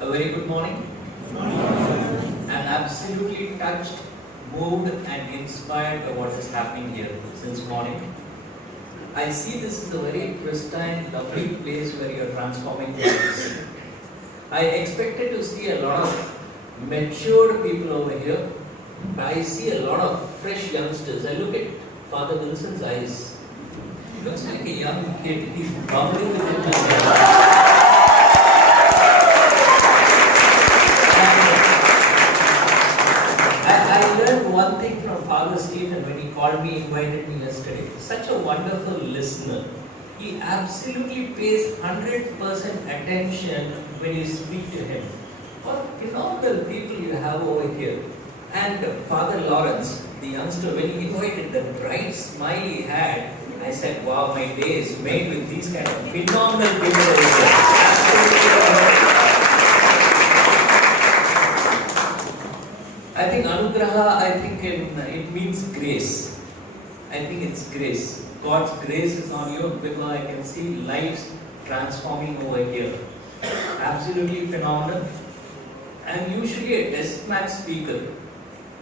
A very good morning. I'm absolutely touched, moved and inspired by what is happening here since morning. I see this is a very pristine, lovely place where you are transforming lives. I expected to see a lot of matured people over here, but I see a lot of fresh youngsters. I look at Father Wilson's eyes. He looks like a young kid. He's bubbling with it. I learned one thing from Father Stephen when he called me, invited me yesterday. Such a wonderful listener. He absolutely pays 100% attention when you speak to him. What phenomenal people you have over here. And Father Lawrence, the youngster, when he invited, the bright smile he had, I said, wow, my day is made with these kind of phenomenal people over here. Absolutely. I think Anugraha, it means grace. I think it's grace. God's grace is on you because I can see lives transforming over here. Absolutely phenomenal. I'm usually a test match speaker.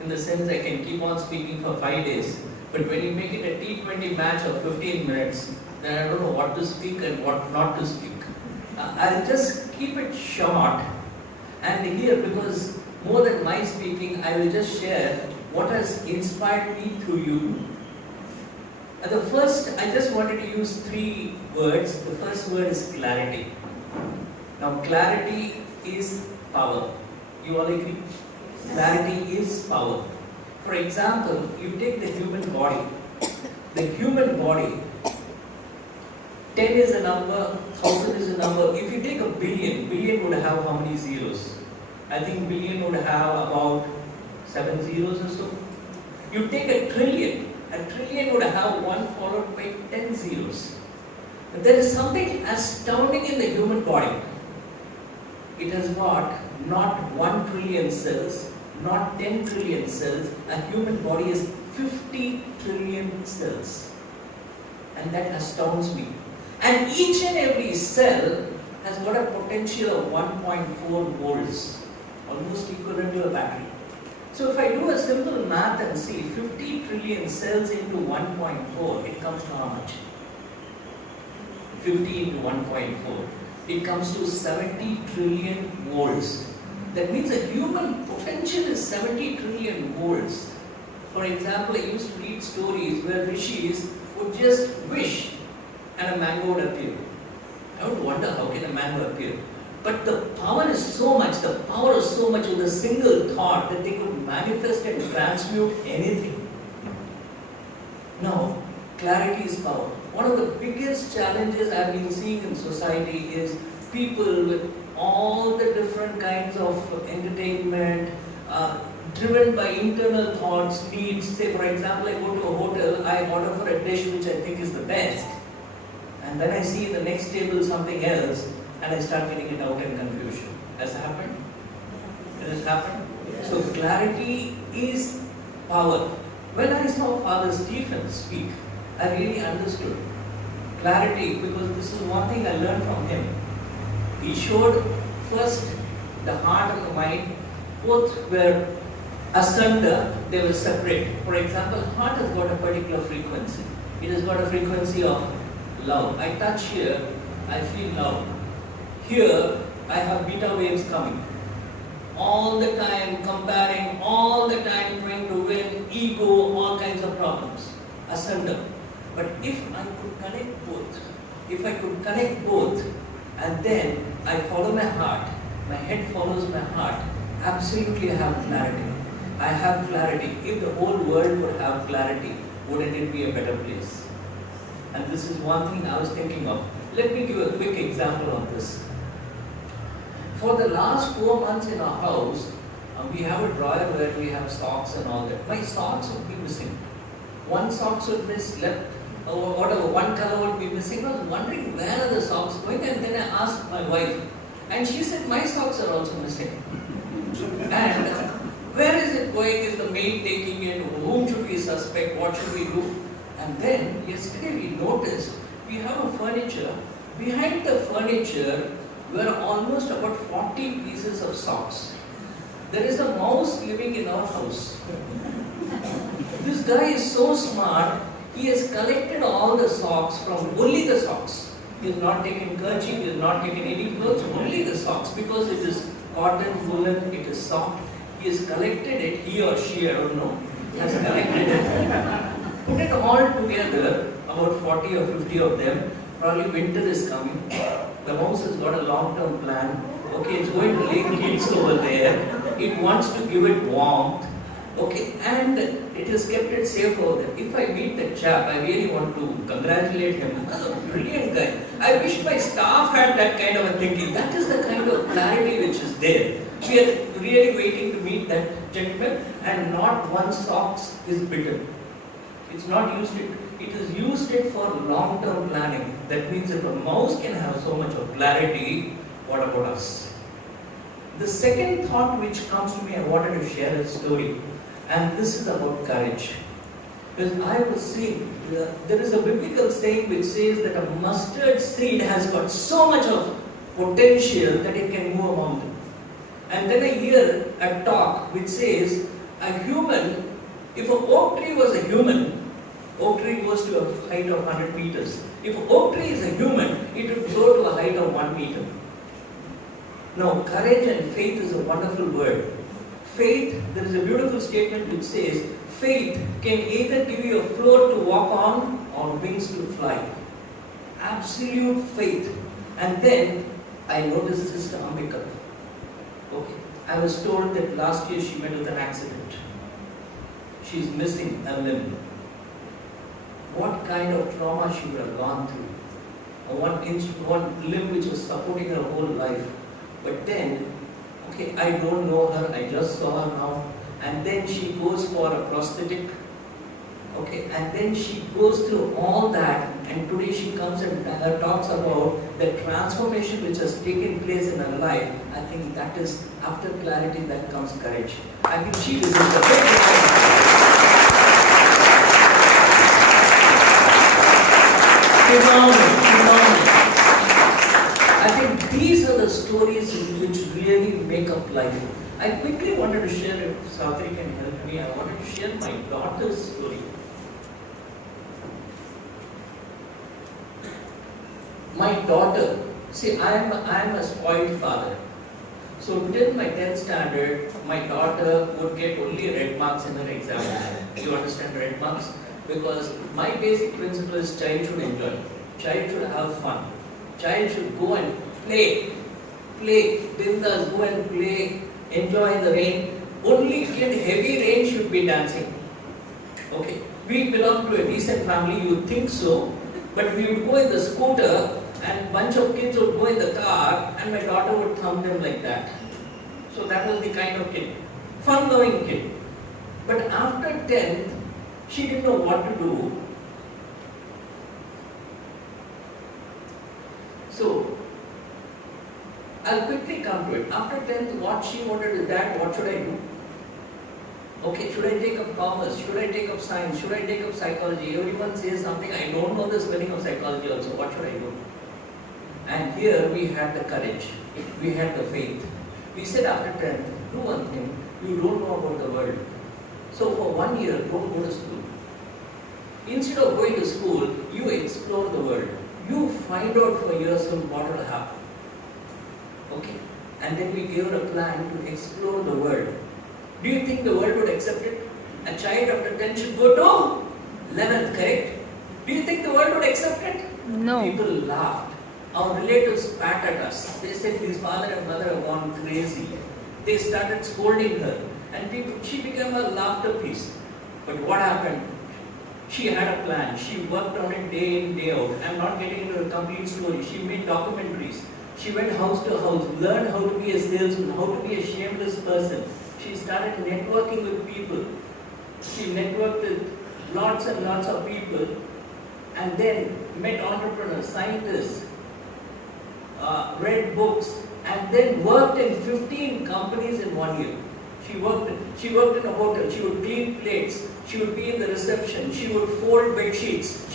In the sense I can keep on speaking for 5 days. But when you make it a T20 match of 15 minutes, then I don't know what to speak and what not to speak. I'll just keep it short. And here, because more than my speaking, I will just share what has inspired me through you. And the first, I just wanted to use 3 words. The first word is clarity. Now, clarity is power. You all agree? Clarity is power. For example, you take the human body. The human body, 10 is a number, 1000 is a number. If you take a billion, billion would have how many zeros? I think billion would have about 7 zeros or so. You take a trillion would have 1 followed by 10 zeros. But there is something astounding in the human body. It has got not 1 trillion cells, not 10 trillion cells. A human body is 50 trillion cells. And that astounds me. And each and every cell has got a potential of 1.4 volts. Almost equivalent to a battery. So if I do a simple math and see 50 trillion cells into 1.4, it comes to how much? 50 into 1.4. It comes to 70 trillion volts. That means a human potential is 70 trillion volts. For example, I used to read stories where rishis would just wish and a mango would appear. I would wonder, how can a mango appear? But the power is so much with a single thought that they could manifest and transmute anything. Now, clarity is power. One of the biggest challenges I've been seeing in society is people with all the different kinds of entertainment, driven by internal thoughts, needs. Say, for example, I go to a hotel, I order for a dish which I think is the best. And then I see in the next table something else, and I start getting it out in confusion. Has happened? It has happened? Yes. So clarity is power. When I saw Father Stephen speak, I really understood clarity, because this is one thing I learned from him. He showed first the heart and the mind, both were asunder, they were separate. For example, heart has got a particular frequency. It has got a frequency of love. I touch here, I feel love. Here, I have beta waves coming. All the time comparing, all the time trying to win, ego, all kinds of problems. Asunder. But if I could connect both, and then I follow my heart, my head follows my heart, absolutely I have clarity. I have clarity. If the whole world would have clarity, wouldn't it be a better place? And this is one thing I was thinking of. Let me give a quick example of this. For the last 4 months in our house, we have a drawer where we have socks and all that. My socks would be missing. One sock would miss, left, or whatever, one color would be missing. I was wondering where are the socks going, and then I asked my wife, and she said my socks are also missing. And where is it going? Is the maid taking it? Whom should we suspect? What should we do? And then yesterday we noticed we have a furniture. Behind the furniture, were almost about 40 pieces of socks. There is a mouse living in our house. This guy is so smart, he has collected all the socks from only the socks. He has not taken kerchief, he has not taken any clothes, only the socks, because it is cotton, woolen, it is soft. He has collected it, he or she, I don't know, has collected it. Put it all together, about 40 or 50 of them. Probably winter is coming. The mouse has got a long-term plan. Okay, it's going to lay kids over there. It wants to give it warmth. Okay, and it has kept it safe over there. If I meet that chap, I really want to congratulate him. That's a brilliant guy. I wish my staff had that kind of a thinking. That is the kind of clarity which is there. We are really waiting to meet that gentleman, and not one sock is bitten. It's not used it. It is used it for long-term planning. That means if a mouse can have so much of clarity, what about us? The second thought which comes to me, I wanted to share a story. And this is about courage. Because I was seeing, there is a biblical saying which says that a mustard seed has got so much of potential that it can move a mountain. And then I hear a talk which says, a human, if an oak tree was a human, oak tree goes to a height of 100 meters. If an oak tree is a human, it would grow to a height of 1 meter. Now, courage and faith is a wonderful word. Faith, there is a beautiful statement which says, faith can either give you a floor to walk on or wings to fly. Absolute faith. And then I noticed Sister Ambika. Okay. I was told that last year she met with an accident. She's missing a limb. What kind of trauma she would have gone through. One limb which was supporting her whole life. But then, okay, I don't know her, I just saw her now. And then she goes for a prosthetic. Okay, and then she goes through all that, and today she comes and talks about the transformation which has taken place in her life. I think that is, after clarity, that comes courage. I think she deserves a big phenomenal. I think these are the stories which really make up life. I quickly wanted to share, if Savitri can help me, I wanted to share my daughter's story. My daughter, see, I am a spoiled father. So till my 10th standard, my daughter would get only red marks in her examination. You understand red marks? Because my basic principle is child should enjoy. Child should have fun. Child should go and play. Bindas, go and play, enjoy the rain. Only kid, heavy rain should be dancing. Okay. We belong to a decent family, you think so, but we would go in the scooter and a bunch of kids would go in the car and my daughter would thumb them like that. So that was the kind of kid. Fun-loving kid. But after 10th, she didn't know what to do. So, I'll quickly come to it. After 10th, what she wanted is that, what should I do? Okay, should I take up commerce? Should I take up science? Should I take up psychology? Everyone says something, I don't know the spelling of psychology also, what should I do? And here we had the courage, we had the faith. We said after 10th, do one thing, you don't know about the world. So for 1 year, don't go to school. Instead of going to school, you explore the world. You find out for yourself what will happen. Okay? And then we gave her a plan to explore the world. Do you think the world would accept it? A child after 10 should go to 11th, correct? Do you think the world would accept it? No. People laughed. Our relatives spat at us. They said his father and mother have gone crazy. They started scolding her. And she became a laughter piece. But what happened? She had a plan. She worked on it day in, day out. I'm not getting into the complete story. She made documentaries. She went house to house, learned how to be a salesman, how to be a shameless person. She started networking with people. She networked with lots and lots of people, and then met entrepreneurs, scientists, read books, and then worked in 15 companies in 1 year. She worked in a hotel. She would clean plates. She would be in the reception. She would fold bed sheets.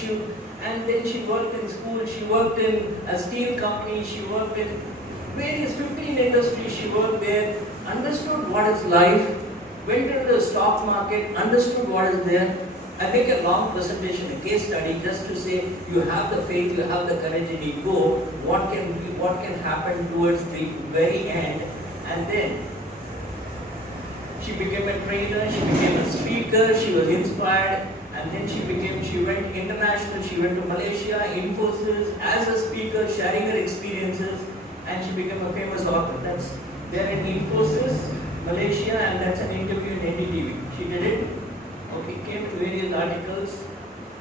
And then she worked in school. She worked in a steel company. She worked in various 15 industries she worked there, understood what is life, went into the stock market, understood what is there. I make a long presentation, a case study, just to say you have the faith, you have the courage, and you go. What can happen towards the very end, and then she became a trainer, she became a speaker, she was inspired, and then she went international, she went to Malaysia, Infosys, as a speaker, sharing her experiences, and she became a famous author. That's there in Infosys, Malaysia, and that's an interview in NDTV. She did it, okay, came to various articles,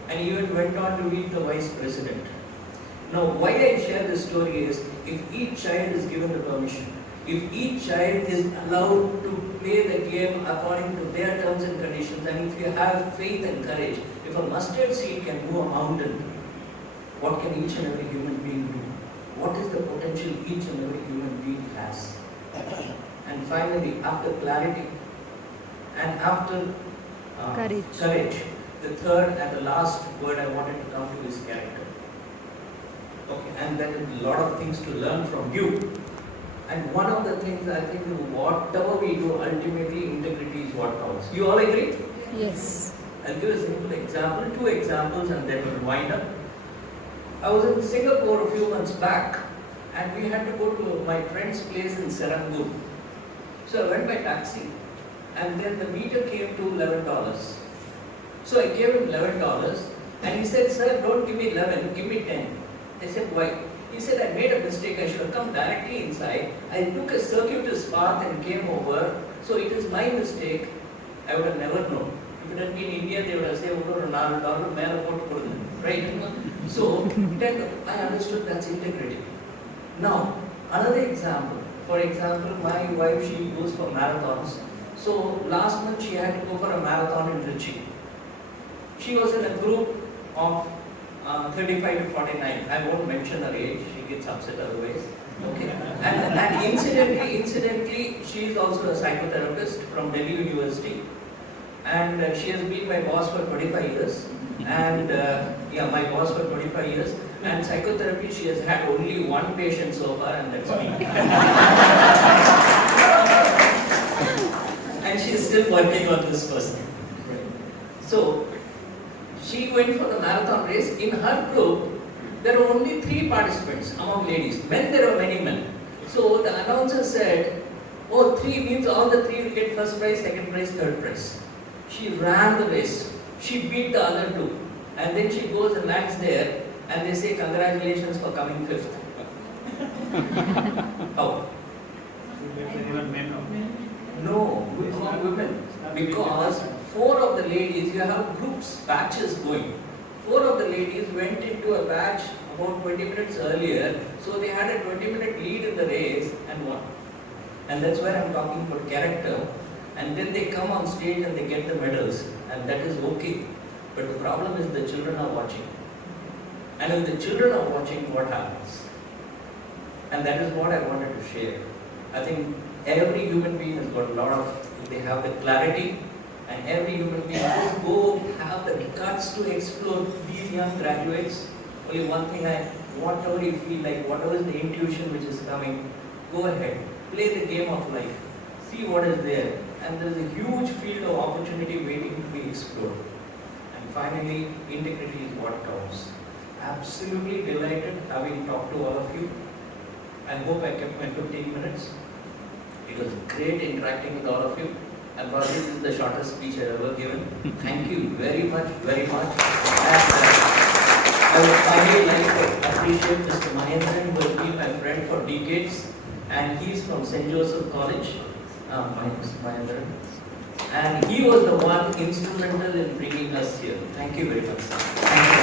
and even went on to meet the vice president. Now, why I share this story is, if each child is given the permission, if each child is allowed to play the game according to their terms and conditions, and if you have faith and courage, if a mustard seed can move a mountain, what can each and every human being do? What is the potential each and every human being has? And finally, after clarity and after courage, the third and the last word I wanted to come to is character. Okay, and there is a lot of things to learn from you. And one of the things I think, whatever we do, ultimately integrity is what counts. You all agree? Yes. I'll give a simple example, 2 examples, and then we'll wind up. I was in Singapore a few months back, and we had to go to my friend's place in Serangoon. So I went by taxi, and then the meter came to $11. So I gave him $11, and he said, "Sir, don't give me 11, give me 10. I said, "Why?" He said, "I made a mistake, I should have come directly inside. I took a circuitous path and came over, so it is my mistake." I would have never known. If it had been India, they would have said, $4 right? So, then I understood that's integrity. Now, another example. For example, my wife, she goes for marathons. So, last month she had to go for a marathon in Trichy. She was in a group of 35 to 49. I won't mention her age, she gets upset otherwise. Okay. And incidentally, she is also a psychotherapist from Delhi University. And she has been my boss for 25 years. And my boss for 25 years. And psychotherapy, she has had only one patient so far, and that's me. And she is still working on this person. So, she went for the marathon race. In her group, there were only 3 participants among ladies. Men, there were many men. So the announcer said, "Oh, 3 means all the 3 will get first prize, second prize, third prize." She ran the race. She beat the other 2. And then she goes and lands there, and they say, "Congratulations for coming 5th. How? No, among women. Because 4 of the ladies, you have groups, batches going. 4 of the ladies went into a batch about 20 minutes earlier, so they had a 20-minute lead in the race and won. And that's where I'm talking about character. And then they come on stage and they get the medals, and that is okay. But the problem is the children are watching. And if the children are watching, what happens? And that is what I wanted to share. I think every human being has got a lot of, they have the clarity, and every human being just go have the guts to explore these young graduates. Only one thing, whatever you feel like, whatever is the intuition which is coming, go ahead, play the game of life, see what is there, and there is a huge field of opportunity waiting to be explored. And finally, integrity is what counts. Absolutely delighted having talked to all of you. I hope I kept my 15 minutes. It was great interacting with all of you. And probably this is the shortest speech I've ever given. Thank you very much, very much. And I would finally like to appreciate Mr. Mahendran, who has been my friend for decades. And he's from St. Joseph College. My name is Mahendran. And he was the one instrumental in bringing us here. Thank you very much, sir. Thank you.